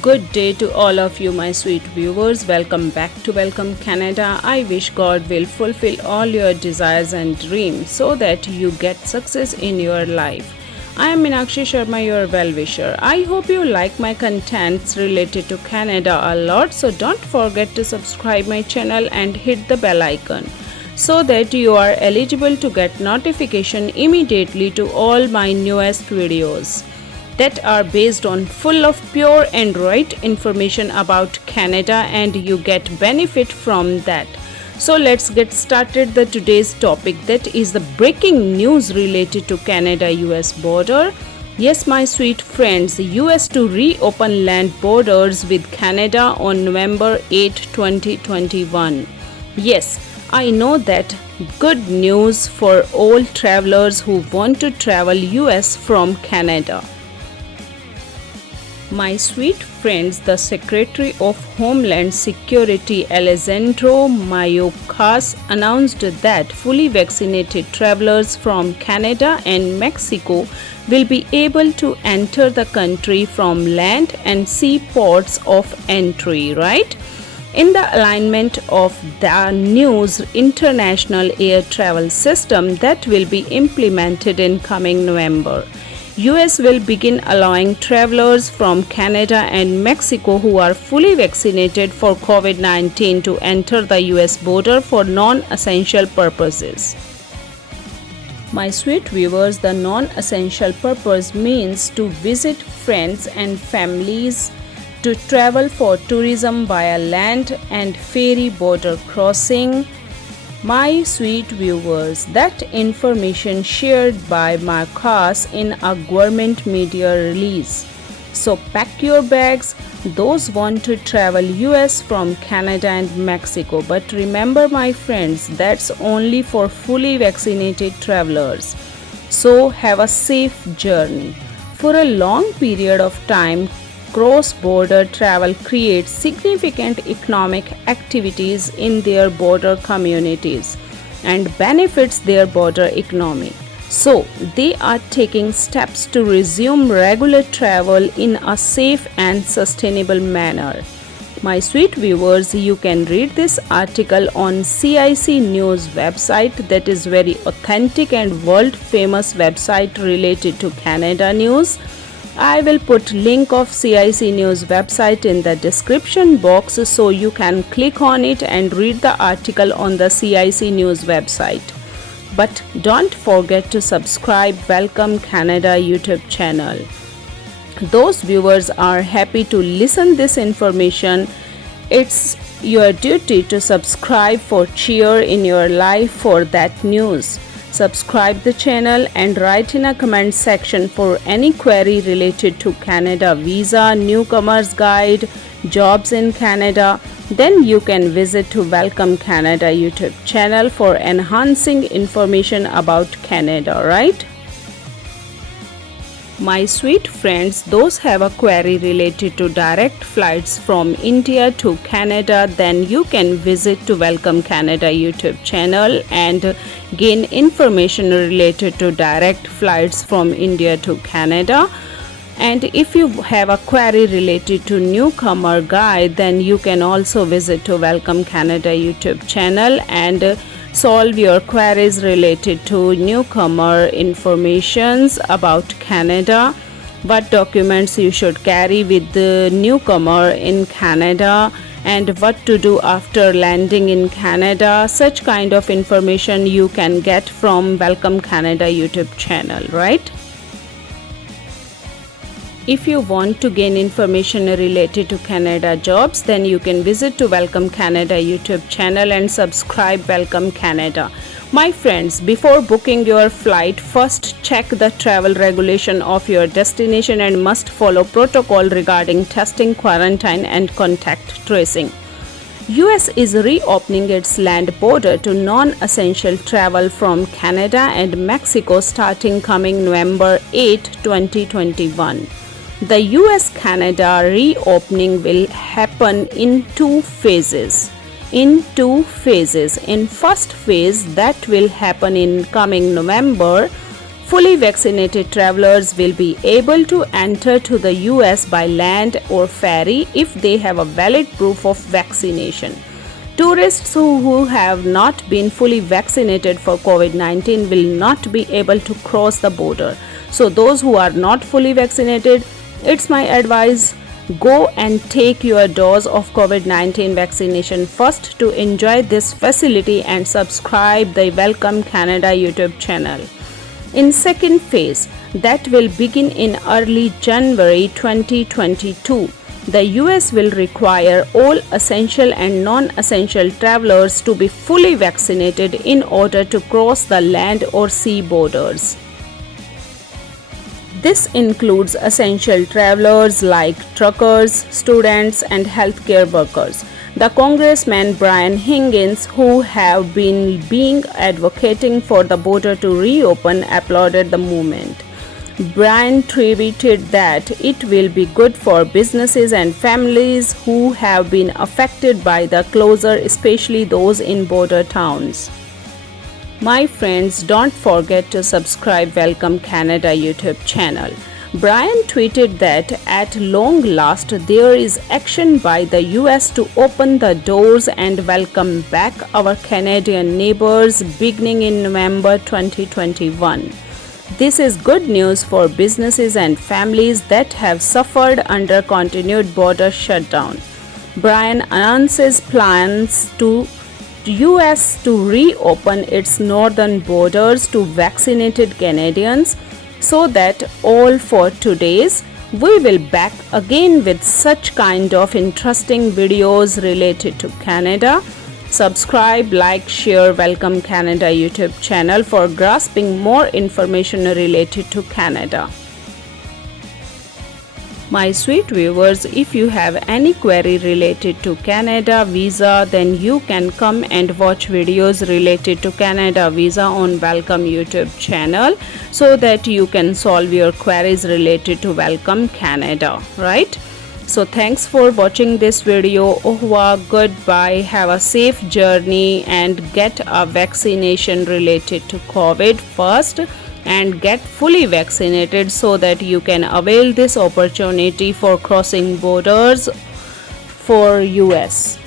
Good day to all of you, my sweet viewers. Welcome back to Welcome Canada. I wish God will fulfill all your desires and dreams so that you get success in your life. I am Meenakshi Sharma, your well-wisher. I hope you like my contents related to Canada a lot, so don't forget to subscribe my channel and hit the bell icon so that you are eligible to get notification immediately to all my newest videos that are based on full of pure and right information about Canada, and you get benefit from that. So let's get started the today's topic, that is the breaking news related to Canada-US border. Yes, my sweet friends, US to reopen land borders with Canada on November 8, 2021. Yes, I know that good news for all travelers who want to travel US from Canada. My sweet friends, the Secretary of Homeland Security Alejandro Mayorkas announced that fully vaccinated travelers from Canada and Mexico will be able to enter the country from land and sea ports of entry, right? In the alignment of the new international air travel system that will be implemented in coming November, US will begin allowing travelers from Canada and Mexico who are fully vaccinated for COVID-19 to enter the US border for non-essential purposes. My sweet viewers, the non-essential purpose means to visit friends and families, to travel for tourism via land and ferry border crossing. My sweet viewers, that information shared by Mayorkas in a government media release. So pack your bags, those want to travel US from Canada and Mexico. But remember, my friends, that's only for fully vaccinated travelers. So have a safe journey. For a long period of time, cross-border travel creates significant economic activities in their border communities and benefits their border economy. So, they are taking steps to resume regular travel in a safe and sustainable manner. My sweet viewers, you can read this article on CIC News website, that is very authentic and world famous website related to Canada news. I will put link of CIC News website in the description box so you can click on it and read the article on the CIC News website. But don't forget to subscribe Welcome Canada YouTube channel. Those viewers are happy to listen this information. It's your duty to subscribe for cheer in your life for that news. Subscribe the channel and write in a comment section for any query related to Canada visa, newcomers guide, jobs in Canada. Then you can visit to Welcome Canada YouTube channel for enhancing information about Canada, right? My sweet friends, those have a query related to direct flights from India to Canada, then you can visit to Welcome Canada YouTube channel and gain information related to direct flights from India to Canada. And if you have a query related to newcomer guide, then you can also visit to Welcome Canada YouTube channel and solve your queries related to newcomer informations about Canada, what documents you should carry with the newcomer in Canada, and what to do after landing in Canada. Such kind of information you can get from Welcome Canada YouTube channel, right? If you want to gain information related to Canada jobs, then you can visit to Welcome Canada YouTube channel and subscribe Welcome Canada. My friends, before booking your flight, first check the travel regulation of your destination and must follow protocol regarding testing, quarantine and contact tracing. US is reopening its land border to non-essential travel from Canada and Mexico starting coming November 8, 2021. The US-Canada reopening will happen in two phases. In first phase, that will happen in coming November, fully vaccinated travelers will be able to enter to the US by land or ferry if they have a valid proof of vaccination. Tourists who have not been fully vaccinated for COVID-19 will not be able to cross the border. So those who are not fully vaccinated, it's my advice, go and take your dose of COVID-19 vaccination first to enjoy this facility and subscribe the Welcome Canada YouTube channel. In second phase, that will begin in early January 2022, the US will require all essential and non-essential travelers to be fully vaccinated in order to cross the land or sea borders. This includes essential travelers like truckers, students, and healthcare workers. The Congressman Brian Higgins, who have been advocating for the border to reopen, applauded the movement. Brian tweeted that it will be good for businesses and families who have been affected by the closure, especially those in border towns. My friends, don't forget to subscribe Welcome Canada YouTube channel. Brian tweeted that at long last there is action by the US to open the doors and welcome back our Canadian neighbors beginning in November 2021. This is good news for businesses and families that have suffered under continued border shutdown. Brian announces plans to US to reopen its northern borders to vaccinated Canadians, so that all for today's. We will back again with such kind of interesting videos related to Canada. Subscribe, like, share Welcome Canada YouTube channel for grasping more information related to Canada. My sweet viewers, if you have any query related to Canada visa, then you can come and watch videos related to Canada visa on Welcome YouTube channel, so that you can solve your queries related to Welcome Canada, right? So thanks for watching this video. Au revoir, goodbye, have a safe journey and get a vaccination related to COVID first, and get fully vaccinated so that you can avail this opportunity for crossing borders for US.